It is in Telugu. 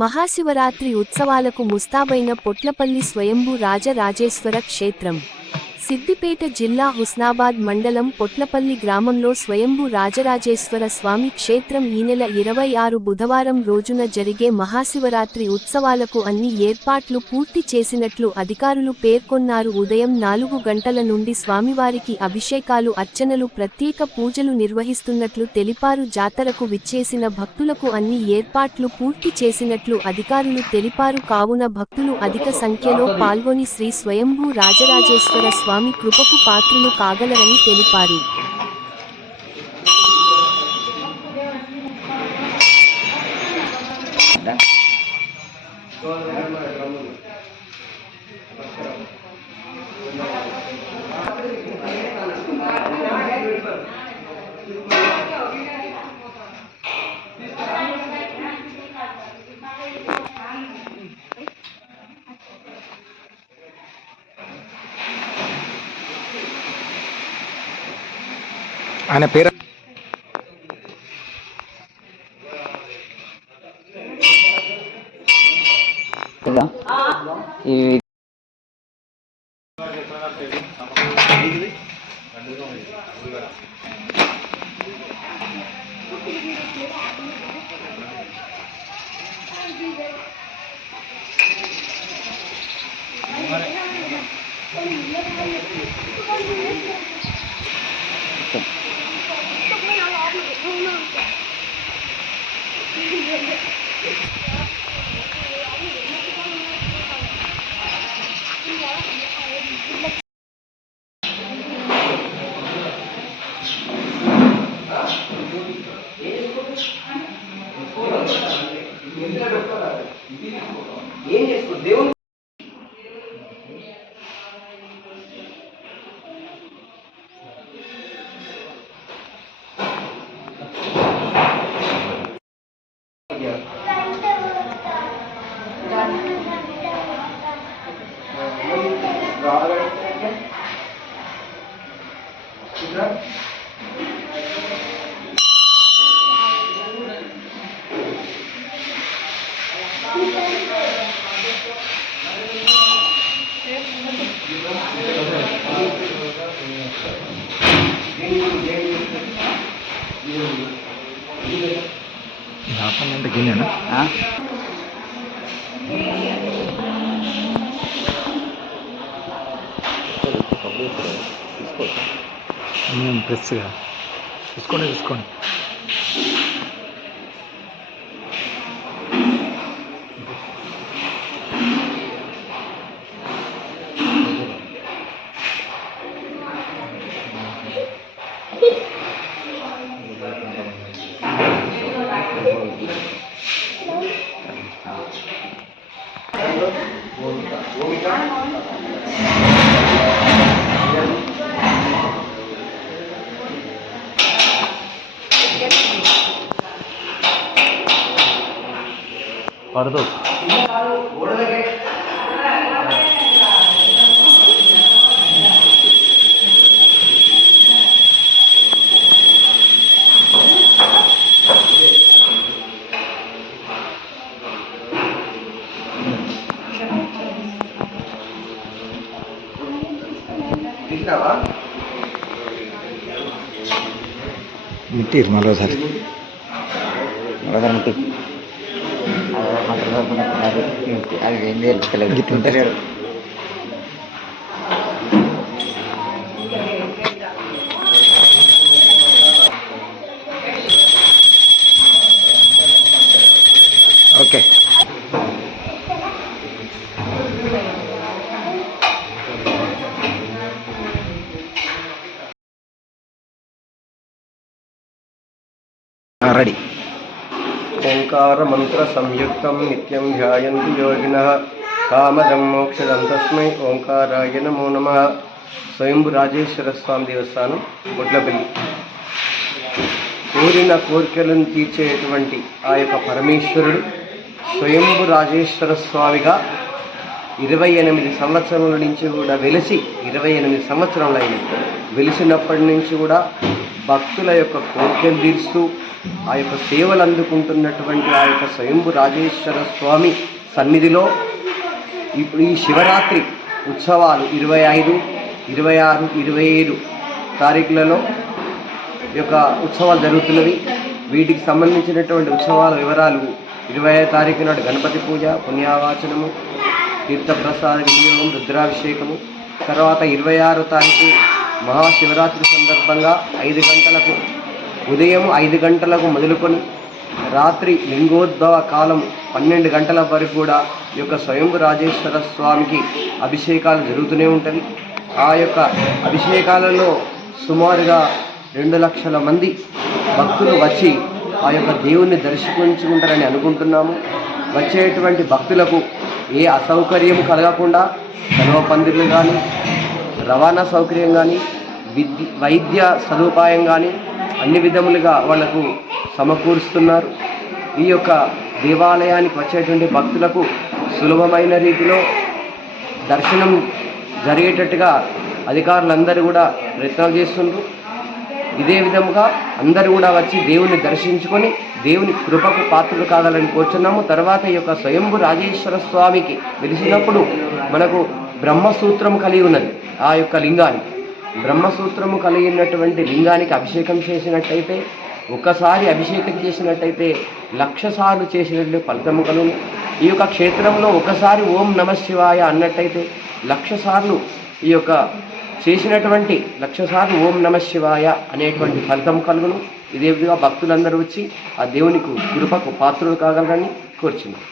మహాశివరాత్రి ఉత్సవాలకు ముస్తాబైన పొట్లపల్లి స్వయంభూ రాజరాజేశ్వర క్షేత్రం. సిద్దిపేట జిల్లా హుస్నాబాద్ మండలం పొట్లపల్లి గ్రామంలో స్వయంభూ రాజరాజేశ్వర స్వామి క్షేత్రం ఈ నెల 26 బుధవారం రోజున జరిగే మహాశివరాత్రి ఉత్సవాలకు అన్ని ఏర్పాట్లు పూర్తి చేసినట్లు అధికారులు పేర్కొన్నారు. ఉదయం 4 గంటల నుండి స్వామివారికి అభిషేకాలు, అర్చనలు, ప్రత్యేక పూజలు నిర్వహిస్తున్నట్లు తెలిపారు. జాతరకు విచ్చేసిన భక్తులకు అన్ని ఏర్పాట్లు పూర్తి చేసినట్లు అధికారులు తెలిపారు. కావున భక్తులు అధిక సంఖ్యలో పాల్గొని శ్రీ స్వయంభూ రాజరాజేశ్వర స్వామి కృపకు పాత్రులు కాగలరని తెలిపారు. ఆయన పేరు అంటే గిన్నెనా ఫ్రెష్గా తీసుకోండి. పడదు మిట్టి మరోసారి మిట్టి అది ఏం తెలుస్తలేదు. Okay ready. ఓంకార మంత్ర సంయుక్తం నిత్యం ధ్యాయంతి యోగినః కామదం మోక్షదం తస్మై ఓంకారాయ నమో నమః. స్వయంభూ రాజేశ్వర స్వామి దేవస్థానం పొట్లపల్లి. కోరిన కోరికలను తీర్చేటువంటి ఆ యొక్క పరమేశ్వరుడు స్వయంభూ రాజేశ్వర స్వామిగా 28 సంవత్సరముల నుంచి కూడా వెలిసి 28 సంవత్సరములు అయినాయి. వెలిసినప్పటి నుంచి కూడా భక్తుల యొక్క కోరికలు తీరుస్తూ ఆ యొక్క సేవలు అందుకుంటున్నటువంటి ఆ యొక్క స్వయంభు రాజేశ్వర స్వామి సన్నిధిలో ఇప్పుడు ఈ శివరాత్రి ఉత్సవాలు 25, 26, 27 తారీఖులలో ఈ యొక్క ఉత్సవాలు జరుగుతున్నవి. వీటికి సంబంధించినటువంటి ఉత్సవాల వివరాలు 25వ తారీఖు నాడు గణపతి పూజ, పుణ్యావాచనము, తీర్థప్రసాద వినియోగం, రుద్రాభిషేకము. తర్వాత 26వ తారీఖు మహాశివరాత్రి సందర్భంగా 5 గంటలకు, ఉదయం 5 గంటలకు మొదలుకొని రాత్రి లింగోద్భవ కాలం 12 గంటల వరకు కూడా ఈ యొక్క స్వయంభు రాజేశ్వర స్వామికి అభిషేకాలు జరుగుతూనే ఉంటాయి. ఆ యొక్క అభిషేకాలలో సుమారుగా 2 లక్షల మంది భక్తులు వచ్చి ఆ యొక్క దేవుణ్ణి దర్శించుకుంటారని అనుకుంటున్నాము. వచ్చేటువంటి భక్తులకు ఏ అసౌకర్యం కలగకుండా కలువ పందిర్లు కానీ, రవాణా సౌకర్యం కానీ, వైద్య సదుపాయం కానీ అన్ని విధములుగా వాళ్లకు సమకూరుస్తున్నారు. ఈ యొక్క దేవాలయానికి వచ్చేటువంటి భక్తులకు సులభమైన రీతిలో దర్శనం జరిగేటట్టుగా అధికారులందరూ కూడా ప్రయత్నాలు చేస్తున్నారు. ఇదే విధముగా అందరూ కూడా వచ్చి దేవుని దర్శించుకొని దేవుని కృపకు పాత్రలు కావాలని కోరుచున్నాము. తర్వాత ఈ యొక్క స్వయంభు రాజేశ్వర స్వామికి వెలిసినప్పుడు మనకు బ్రహ్మసూత్రం కలిగి ఉన్నది. ఆ యొక్క లింగానికి బ్రహ్మసూత్రము కలిగినటువంటి లింగానికి అభిషేకం చేసినట్టయితే, ఒకసారి అభిషేకం చేసినట్టయితే 1,00,000 సార్లు చేసినట్లు ఫలితము కలుగును. ఈ యొక్క క్షేత్రంలో ఒకసారి ఓం నమ శివాయ అన్నట్టయితే 1,00,000 సార్లు ఈ యొక్క చేసినటువంటి 1,00,000 సార్లు ఓం నమ శివాయ అనేటువంటి ఫలితం కలుగును. ఇదే విధంగా భక్తులందరూ వచ్చి ఆ దేవునికి కృపకు పాత్రలు కాగలరని కోరుచున్నాను.